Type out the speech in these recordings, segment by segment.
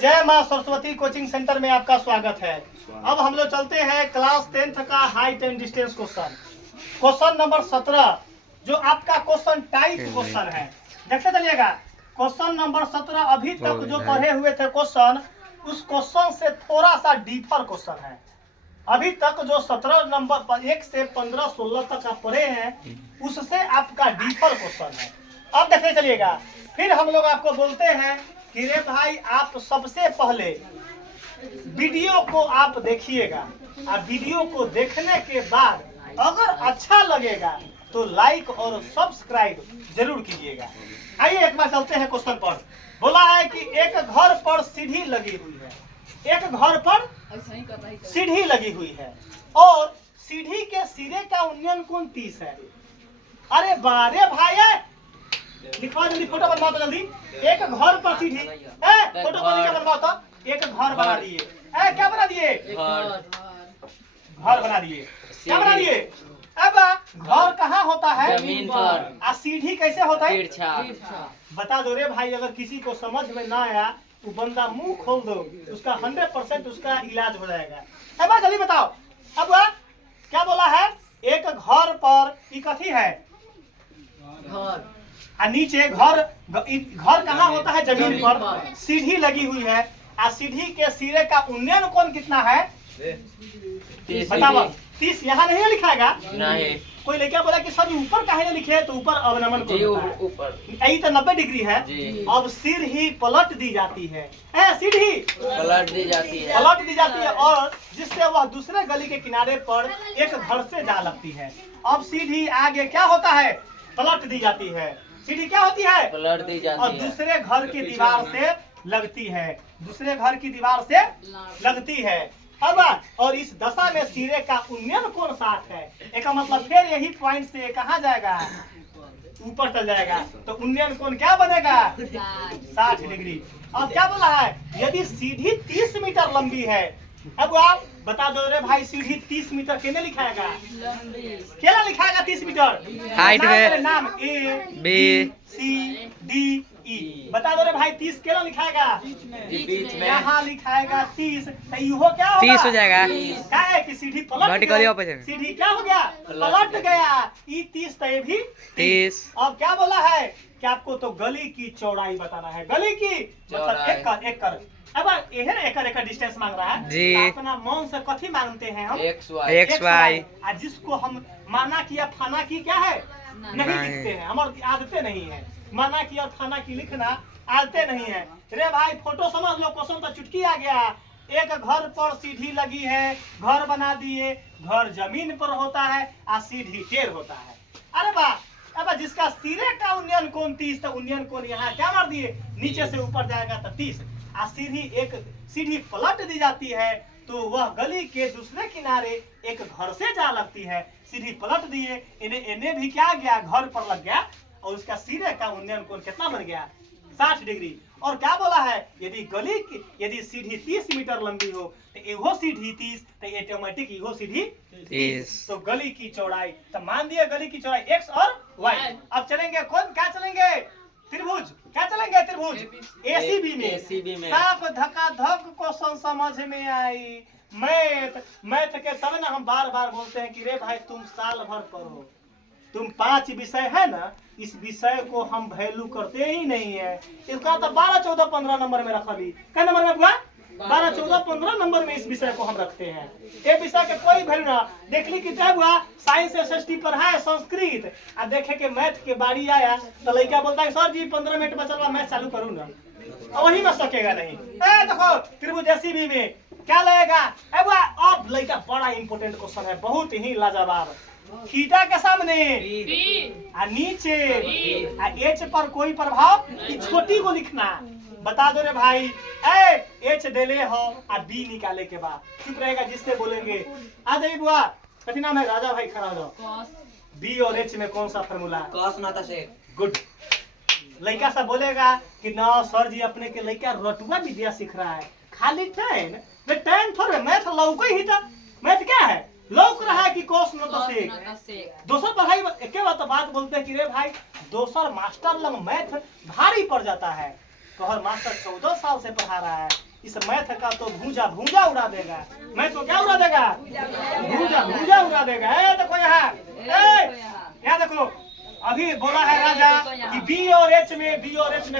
जय माँ Saraswati coaching centre में आपका स्वागत है। अब हम लोग चलते हैं क्लास 10th का height and distance question number 17, जो आपका क्वेश्चन टाइप क्वेश्चन है। देखते चलिएगा, क्वेश्चन नंबर 17 अभी तक जो पढ़े हुए थे क्वेश्चन, उस क्वेश्चन से थोड़ा सा डीपर क्वेश्चन है। अभी तक जो 17 नंबर 1 से 15 16 तक आप पढ़े हैं, उससे आपका डीपर क्वेश्चन है। अब देखते चलिएगा, फिर हम लोग आपको बोलते हैं कि रे भाई आप सबसे पहले वीडियो को आप देखिएगा, और वीडियो को देखने के बाद अगर अच्छा लगेगा तो लाइक और सब्सक्राइब जरूर कीजिएगा। आइए एक बार चलते हैं क्वेश्चन पर। बोला है कि एक घर पर सीढ़ी लगी हुई है, एक घर पर सीढ़ी लगी हुई है और सीढ़ी के सिरे का उन्नयन कोण 30 है। अरे बारे भाई, लिखवा जल्दी, फोटो बनवाओ तो जल्दी। एक घर पर सीढ़ी, फोटो को क्या बनवाओ तो, एक घर बना दिए। क्या बना दिए? घर बना दिए। क्या बना दिए? अब घर कहाँ होता है? जमीन पर। और सीढ़ी कैसे होता है? बता दो रे भाई, अगर किसी को समझ में ना आया तो बंदा मुंह खोल दो, उसका 100% उसका इलाज हो जाएगा। अब जल्दी बताओ। अब क्या बोला है? एक घर पर कथी है? घर। नीचे घर कहाँ होता है? जमीन पर। सीढ़ी लगी हुई है और सीढ़ी के सिरे का उन्नयन कोण कितना है? बताओ। 30 यहाँ नहीं लिखाएगा। नहीं। कोई लड़का बोला कि सर ऊपर काहे नहीं लिखे, तो ऊपर अवनमन कोण होता है। ऊपर यही तो 90 डिग्री है। अब सिर ही पलट दी जाती है, सीढ़ी पलट दी जाती है, पलट दी जाती है, और जिससे वह दूसरे गली के किनारे पर एक घर से जा लगती है। अब सीढ़ी आगे क्या होता है? पलट दी जाती है। सीढ़ी क्या होती है? पलट दी जाती और है, दूसरे घर की दीवार से लगती है, दूसरे घर की दीवार से लगती है। अब और इस दशा में सिरे का उन्नयन कोण 60 है। एक मतलब फिर यही पॉइंट से कहाँ जाएगा? ऊपर चल जाएगा, तो उन्नयन कोण क्या बनेगा? 60 डिग्री। अब क्या बोला है? यदि सीढ़ी 30 मीटर लंबी है, अब आप बता दो रे भाई, सीढ़ी 30 मीटर केने लिखाएगा? केना लिखाएगा 30 मीटर? हाइट में नाम A B C D E। बता दो रे भाई, 30 केना लिखाएगा? बीच में यहाँ लिखाएगा 30, तो इहो क्या होगा? 30 हो जाएगा। क्या है कि सीढ़ी पलट गई, सीढ़ी क्या हो गया? पलट गया। ई 30 तो ये भी 30। अब क्या बोला है कि आपको तो गली की चौड़ाई बताना है। गली की मतलब एकड़। अब एकड़ डिस्टेंस मांग रहा है जी। तो अपना मन से कथी मांगते हैं हम? XY। और जिसको हम माना किया फाना की क्या है? नहीं लिखते हैं, हमारी आदतें नहीं है। माना की और फाना की लिखना आदतें नहीं है। रे भाई फोटो समझ लो, क्वेश्चन तो चुटकी आ गया। एक घर पर सीढ़ी लगी है, घर बना दिए। घर जमीन पर होता है और सीढ़ी टेढ़ होता है। अरे वाह। अब जिसका सिरे का उन्नयन कोण 30, तो उन्नयन कोण यहाँ क्या मार दिए? नीचे से ऊपर जाएगा तो 30। और सीढ़ी पलट दी जाती है, तो वह गली के दूसरे किनारे एक घर से जा लगती है। सीढ़ी पलट दिए, इन्हें भी क्या गया? घर पर लग गया, और उसका सिरे का उन्नयन कोण कितना बन गया? 60 डिग्री। और क्या बोला है? यदि सीढ़ी 30 मीटर लंबी हो तो एगो सीढ़ी 30, तो ऑटोमेटिक एगो सीढ़ी 30। तो गली की चौड़ाई, तो मान दिया गली की चौड़ाई x और y। अब चलेंगे कौन क्या चलेंगे? त्रिभुज। क्या चलेंगे? त्रिभुज ACB में। साफ धक्का धक क्वेश्चन समझ में आई। मैथ के तब ना हम बार बार बोलते हैं कि रे भाई तुम साल भर पढ़ो, तुम 5 विषय है ना, इस विषय को हम वैल्यू करते ही नहीं है। इसका तो 12 14 15 नंबर में रखा भी। क्या नंबर में हुआ? 12 14 15 नंबर में इस विषय को हम रखते हैं। ये विषय के कोई वैल्यू ना। देख ली कि क्या हुआ? साइंस SST पर है संस्कृत, और देखे के मैथ के बारी आया तो लड़का बोलता है सर जी 15 मिनट बचल मैं चालू करूँ ना, वही में सकेगा नहीं। देखो त्रिभुज ACB में क्या लगेगा? अब लड़का बड़ा इंपोर्टेंट क्वेश्चन है, बहुत ही लाजवाब। थीटा के सामने नीचे H पर कोई प्रभाव, छोटी को लिखना। बता दो रे भाई, H देले हो और B निकाले के बाद चुप रहेगा, जिससे बोलेंगे आ जाइए बुआ, कथी नाम है? राजा भाई खड़ा हो जाओ। B और H में कौन सा फॉर्मूला? कॉस नाता से। गुड। लड़का सब बोलेगा कि ना सर जी अपने के लड़का रटुआ विद्या सीख रहा है, खाली टेन थोड़े मैथ लौक ही था। मैथ क्या है? लौक रहा है कि कोस न तो सेक। दोसर पढ़ाई एक बात बोलते हैं कि रे भाई दोसर मास्टर लग मैथ भारी पड़ जाता है। तोहर मास्टर 14 साल से पढ़ा रहा है, इस मैथ का तो भूजा भूजा उड़ा देगा। मैथ को क्या उड़ा देगा? भूजा भूजा उड़ा देगा। देखो यहाँ देखो, अभी बोला है राजा कि बी और एच में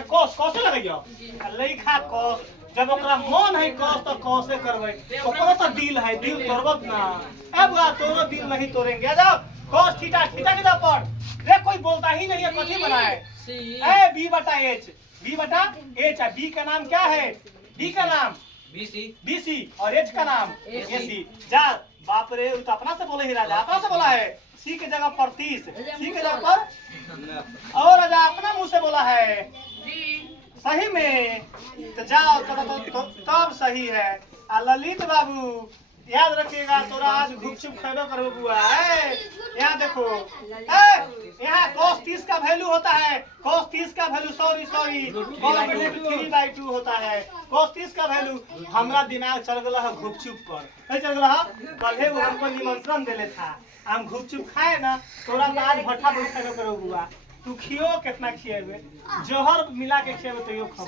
कॉस कॉसे लगाइयो लेखा कॉस। जब ओकरा मन है कॉस तो कॉसे करबै, ओकरो तो दिल है, दिल तोड़बत ना। अब तोरो दिल नहीं तोड़ेंगे। जाओ कॉस थीटा थीटा के ऊपर रे, कोई बोलता ही नहीं है। कथी बना है? ए बी बटा एच है। बी का नाम क्या है? बी का नाम बीसी और एच का नाम एसी। जा बाप रे, तो अपना से बोले ही राजा, अपना से बोला है। सी के जगह पर 30, सी के जगह पर और राजा अपना मुंह से बोला है सही में। तो जाओ तब सही है। ललित बाबू याद रखिएगा, तोरा आज गुपचुप खेबे करो बुआ। यहाँ देखो, यहाँ cos 30 का वैल्यू होता है। cos 30 का वैल्यू सॉरी 3/2 होता है। cos 30 का वैल्यू हमारा दिमाग चल गया है गुपचुप पर। नहीं चल रहा? कल वो हमको निमंत्रण देले था, हम गुपचुप खाए ना, तोरा तो आज भट्ठा बैठा करो बुआ। तू खियो कितना खिएबे, जहर मिला के खिएबे तो यो खाओ।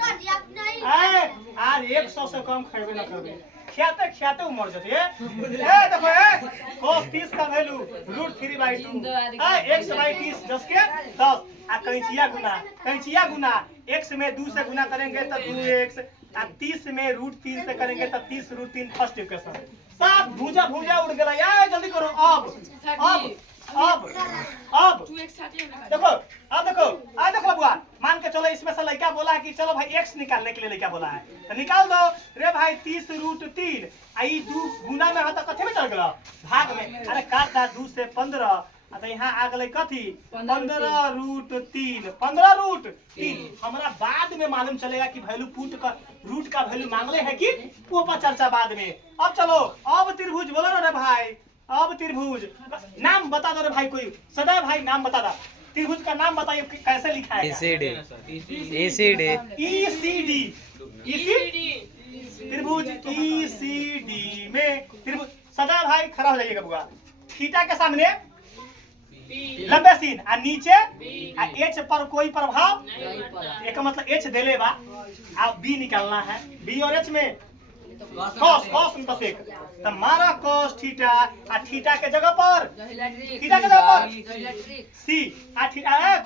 आज 100 से कम खेबे ना करबे, खियाते खियाते मर जाते। देखो cos 30 का वैल्यू √3/2 x/30 10 के 10। कैंचिया गुना x में 2 से गुना करेंगे तो 2x, 30 में √3 से करेंगे तो 30 √3 फर्स्ट इक्वेशन। सब भूजा भूजा उड़ गया यार, जल्दी करो। अब देखो बुआ, मान के चलो इसमें से लड़का बोला है कि चलो भाई x निकालने के लिए लड़का बोला है, तो निकाल दो रे भाई। 30 √3 आई 2 गुना में है तो कथे में चल गया भाग में। अरे काट दा 2 से 15, तो यहाँ आ गए कथी 15√3। 15√3 हमारा बाद में मालूम चलेगा कि वैल्यू पुट का रूट का वैल्यू मांगले है कि वो पर चर्चा बाद में। अब चलो, अब त्रिभुज बोलो ना रे भाई। अब त्रिभुज नाम बता दो रे भाई, कोई सदा भाई नाम बता दा। त्रिभुज का नाम बताइए कैसे लिखा है? त्रिभुज ECD में त्रिभुज सदा भाई खड़ा हो जाइएगा बुआ। थीटा के सामने लंबे सीन और नीचे एच पर कोई प्रभाव, एक मतलब एच देले बा, अब बी निकालना है। बी और एच में cos तो मारा cos थीटा और थीटा के जगह पर सी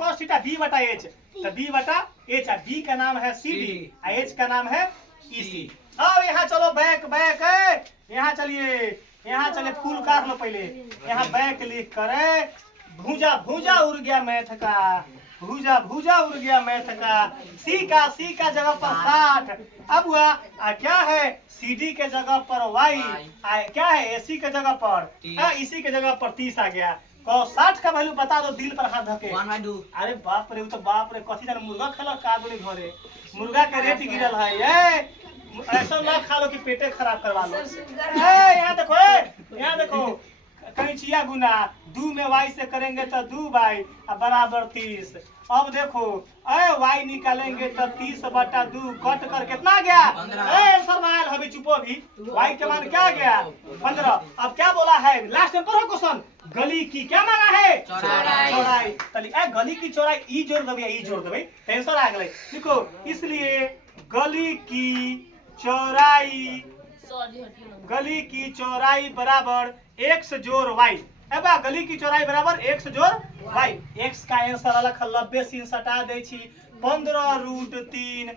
cos थीटा b बटा एच, तो b बटा एच। बी का नाम है CD और एच का नाम है EC। अब यहाँ चलो बैक यहाँ चलिए फूल काट लो पहले। यहाँ बैक लिख करे भूजा भूजा उड़ गया मैथ का, भूजा भूजा उड़ गया मैथ का। सी का जगह पर 60। अब हुआ क्या है? CD के जगह पर y, क्या है? AC के जगह पर इसी के जगह पर 30 आ गया। cos 60 का वैल्यू बता दो, दिल पर हाथ धके। 1/2। अरे बाप रे, वो तो बाप रे, कथी जाने मुर्गा खेला का बोले घरे, मुर्गा के रेट गिरल है। ऐसा ना खा लो कि पेटे खराब करवा लो। यहाँ देखो कैंचिया गुना 2 में y से करेंगे तो 2y बराबर 30। अब देखो y निकालेंगे तो 30/2 कट कर कितना आ गया? आंसर ना आयल, अभी चुपो भी। y के मान क्या आ गया? 15। अब क्या बोला है लास्ट में? पढ़ो क्वेश्चन। गली की क्या मांगा है? चौड़ाई। तली गली की चौड़ाई ई जोड़ देबे आंसर आ गए। देखो इसलिए गली की चौड़ाई बराबर x जोड़ y। अब गली की चौड़ाई बराबर x जोड़ y। x का आंसर अलग लब्बे सीन सटा दे छी 15√3।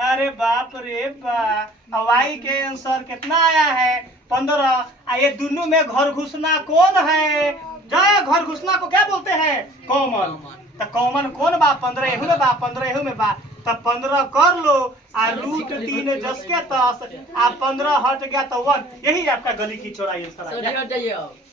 अरे बाप रे बा, y के आंसर कितना आया है? 15। ये दोनों में घर घुसना कौन है? जाए घर घुसना को क्या बोलते हैं? कॉमन। तो कॉमन कौन बा? 15 एहू में बा, 15 एहू में बा, तो 15 कर लो और √3 10 के 10 15 हट गया तो 1। यही आपका गली की चौड़ाई आंसर आ गया।